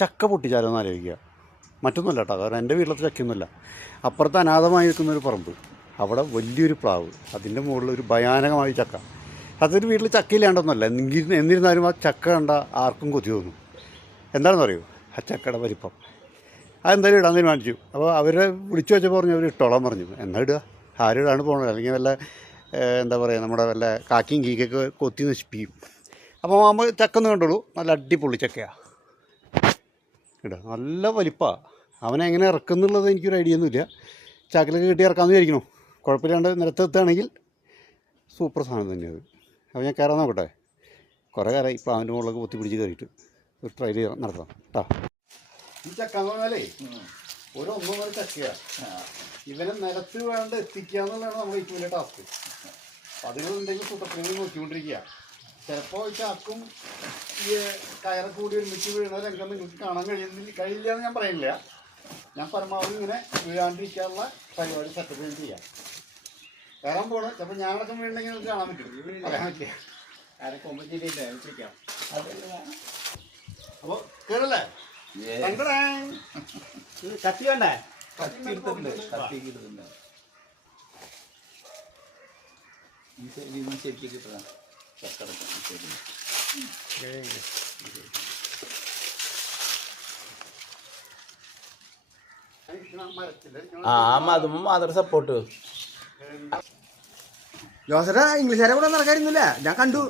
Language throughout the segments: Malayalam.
ചക്ക പൊട്ടിച്ചാലോ എന്ന് ആലോചിക്കുക. മറ്റൊന്നുമല്ല കേട്ടോ കാരണം എന്റെ വീട്ടിലത്തെ ചക്കയൊന്നുമില്ല. അപ്പുറത്ത് അനാഥമായി നിൽക്കുന്ന ഒരു പറമ്പ്. അവിടെ വലിയൊരു പ്ലാവ്. അതിന്റെ മുകളിൽ ഒരു ഭയാനകമായ ചക്ക. അതൊരു വീട്ടിൽ ചക്കയില്ലാണ്ടൊന്നുമല്ല. എങ്കിൽ എന്നിരുന്നാലും ആ ചക്ക കണ്ട ആർക്കും കൊതി തോന്നും. എന്താണെന്ന് അറിയോ? ആ ചക്കയുടെ വലിപ്പം. അതെന്തായാലും ഇടാൻ തീരുമാനിച്ചു. അപ്പോൾ അവരെ വിളിച്ചു വെച്ചപ്പോൾ പറഞ്ഞു അവർ ഇട്ടോളാൻ പറഞ്ഞു. എന്നാ ഇടുക? ആരിടാണ് പോകണത് അല്ലെങ്കിൽ വല്ല എന്താ പറയുക നമ്മുടെ വല്ല കാക്കിയും കീക്കൊക്കെ കൊത്തി നശിപ്പിക്കും. അപ്പോൾ നമ്മൾ ചക്ക കണ്ടോളൂ നല്ല അടിപൊളി ചക്കയാണ് ഇടാ. നല്ല വലിപ്പമാണ് അവനെ എങ്ങനെ ഇറക്കുന്നുള്ളത് എനിക്കൊരു ഐഡിയ ഒന്നുമില്ല. ചാക്കിലൊക്കെ കിട്ടി ഇറക്കാമെന്ന് വിചാരിക്കണു കുഴപ്പമില്ലാണ്ട് നിരത്തെത്തുകയാണെങ്കിൽ സൂപ്പർ സാധനം തന്നെയത് അപ്പോൾ ഞാൻ കയറാൻ നോക്കട്ടെ. കുറേ കാലം ഇപ്പോൾ അവന്റെ മുകളിലൊക്കെ പൊത്തി പിടിച്ച് കയറിയിട്ട് ഒരു ട്രയൽ നടത്താം കേട്ടോ ഈ ചക്ക എന്ന് പറഞ്ഞാലേ ഒരു ഒന്നൊന്നര ചക്കയാണ് ഇവനെ നിലത്ത് വേണ്ട എത്തിക്കുക എന്നുള്ളതാണ് നമ്മുടെ ഏറ്റവും വലിയ ടാസ്ക് അതിനുണ്ടെങ്കിൽ സൂത്രത്തിനെങ്കിൽ നോക്കിക്കൊണ്ടിരിക്കുക. ചിലപ്പോൾ ചാക്കും ഈ കയറ കൂടി ഒരുമിച്ച് വീഴുന്ന രംഗം നിങ്ങൾക്ക് കാണാൻ കഴിയുന്നില്ല കഴിയില്ല എന്ന് ഞാൻ പറയുന്നില്ല ഞാൻ പരമാവധി ഇങ്ങനെ വീഴാണ്ടിരിക്കാനുള്ള പരിപാടി സെറ്റപ്പ് ചെയ്യാം. കയറാൻ പോകണം ചിലപ്പോൾ ഞാനടക്കം വീണെങ്കിൽ നിങ്ങൾക്ക് കാണാൻ പറ്റും. പറയാൻ പറ്റില്ല. അപ്പോൾ കയറല്ലേ കത്തി വേണ്ടേ? കത്തി എടുത്തിട്ടുണ്ട് കത്തി എടുത്തിട്ടുണ്ട് ഈ ശരിക്കും കിട്ടണം. ചക്കടക്കം സൈഡിൽ ആ അതും മാത്രം സപ്പോർട്ട് ജോസേട്ടാ ഇംഗ്ലീഷുകാരെ കൂടെ നടക്കാരുന്നില്ല ഞാൻ കണ്ടു.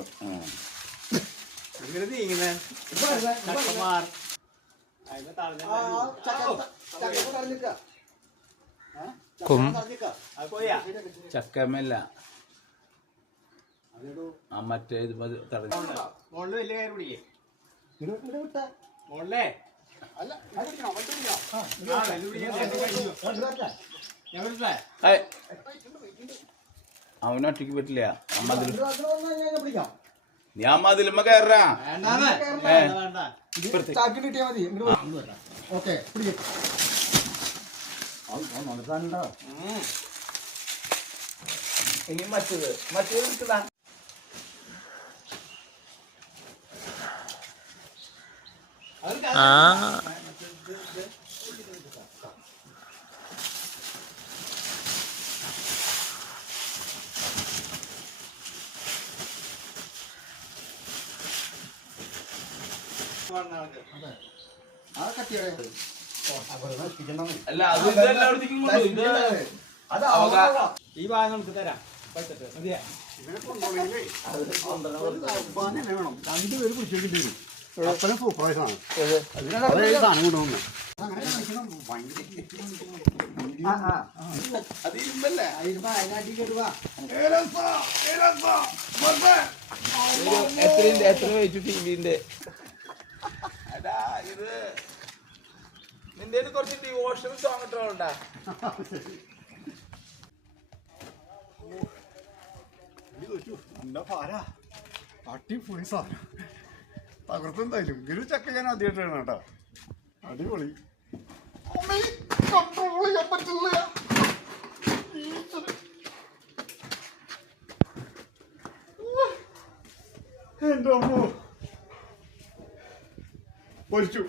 ചക്കമല്ല. ആ മറ്റേ ഇത് മതി തടഞ്ഞു. മോളിൽ വലിയ കയറി പിടിക്കേ. മോളിലേ. ഏയ്. അവനൊറ്റയ്ക്ക് പറ്റില്ല. അമ്മതിൽ നീ അമ്മതിലുമ്മ കയറാ. ഇനി മറ്റത്. മറ്റേത് എടുത്തതാ ആ കത്തിയുടെ അല്ല അത് ഇതെല്ലായിടത്തേക്കും കൊണ്ടു ഇത് അത് അവകാ- ഈ ഭാഗം നമുക്ക് തരാം. രണ്ടുപേര് പിടിച്ചേക്കേണ്ടി വരും. അത്രയും സൂപ്പറായ സാധനം അതേ സാധനം കൊണ്ടുവന്നു എത്രയുണ്ട്? എത്ര വെച്ചു ടിവിന്റെ? അതാ ഇത് നിന്റെ കുറച്ച് ഡിവോഷണൽ സോങ് ഇട്ടോണ്ടാ അടിപൊളി സാധനം. തകർത്തെന്തായാലും ഗുരു ചക്ക ഞാൻ ആദ്യമായിട്ടാണ് കേട്ടോ. അടിപൊളി. കൺട്രോൾ ചെയ്യാൻ പറ്റില്ല. എന്റെ അമ്മോ. പൊരിച്ചു.